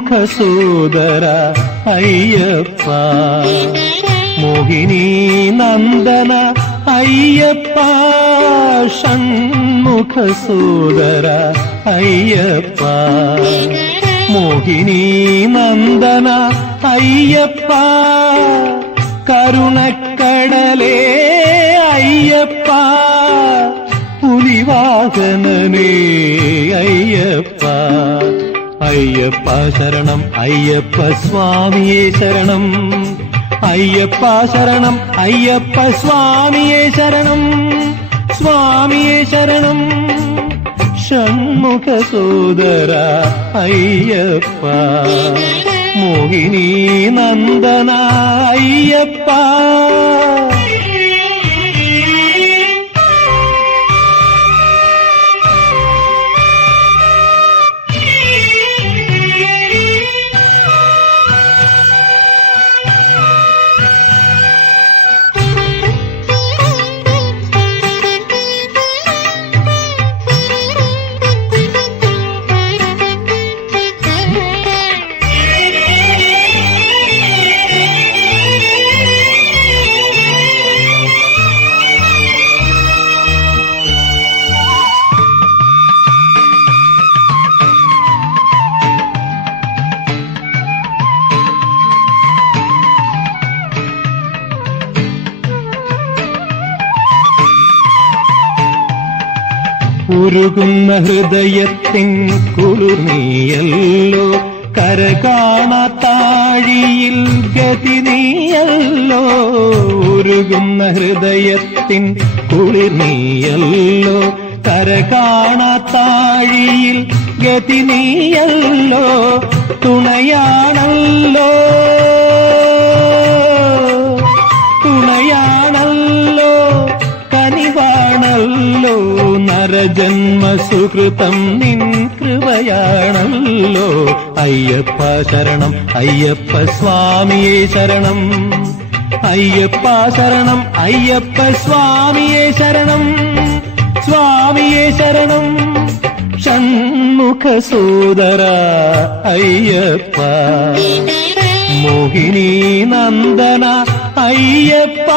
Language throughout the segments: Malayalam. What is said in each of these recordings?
ഷൺമുഖ സോദര അയ്യപ്പ മോഹിനി നന്ദന അയ്യപ്പ ഷൺമുഖ സോദര അയ്യപ്പ മോഹിനി നന്ദന അയ്യപ്പ കരുണക്കടലേ അയ്യപ്പ പുലിവാഹനനേ അയ്യപ്പ അയ്യപ്പ ശരണം അയ്യപ്പ സ്വാമിയെ ശരണം. അയ്യപ്പ ശരണം അയ്യപ്പ സ്വാമിയെ ശരണം. സ്വാമിയെ ശരണം. ഷൺമുഖ സോദര അയ്യപ്പ. മോഹിനി നന്ദന അയ്യപ്പ. ഉരുകുന്ന ഹൃദയത്തിൻ കുളിർനീയല്ലോ കര കാണാത്താഴിയിൽ ഗതി നീയല്ലോ ഉരുകുന്ന ഹൃദയത്തിൻ കുളിർനീയല്ലോ കര കാണാത്താഴിയിൽ ഗതി നീയല്ലോ തുണയാണല്ലോ. നരജന്മ സുഹൃതം നിൻ കൃപയാണല്ലോ. അയ്യപ്പ ശരണം അയ്യപ്പ സ്വാമിയെ ശരണം. അയ്യപ്പ ശരണം അയ്യപ്പ സ്വാമിയെ ശരണം. സ്വാമിയെ ശരണം. ഷൺമുഖ സോദര അയ്യപ്പ. മോഹിനി നന്ദന അയ്യപ്പ.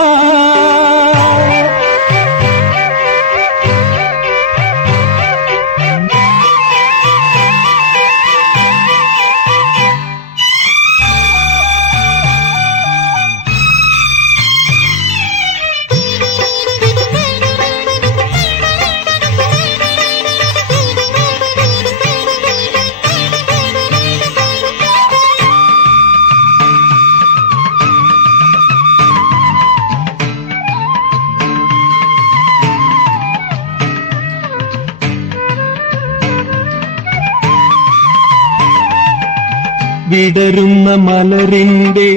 വിടരുന്ന മലരിന്റെ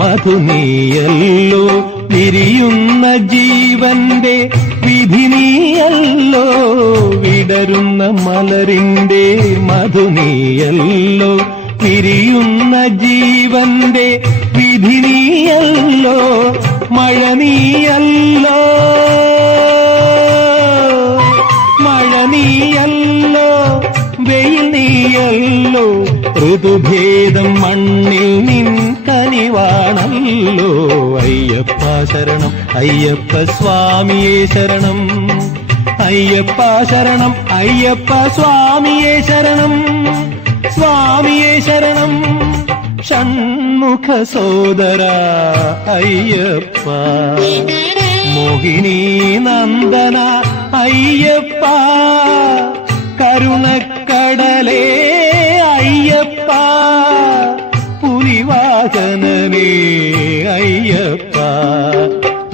മധുനീയല്ലോ വിരിയുന്ന ജീവന്റെ വിധിനീയല്ലോ വിടരുന്ന മലരിന്റെ മധുനീയല്ലോ വിരിയുന്ന ജീവന്റെ വിധിനീയല്ലോ മഴ നീയല്ലോ നീയല്ലോ. ഋതുഭേദം മണ്ണിൽ നിൻ കനിവാണല്ലോ. അയ്യപ്പ ശരണം അയ്യപ്പ സ്വാമിയെ ശരണം. അയ്യപ്പ ശരണം അയ്യപ്പ സ്വാമിയെ ശരണം. സ്വാമിയെ ശരണം. ഷൺമുഖ സോദര അയ്യപ്പ. മോഹിനി നന്ദന അയ്യപ്പ. കരുണക്കടലേ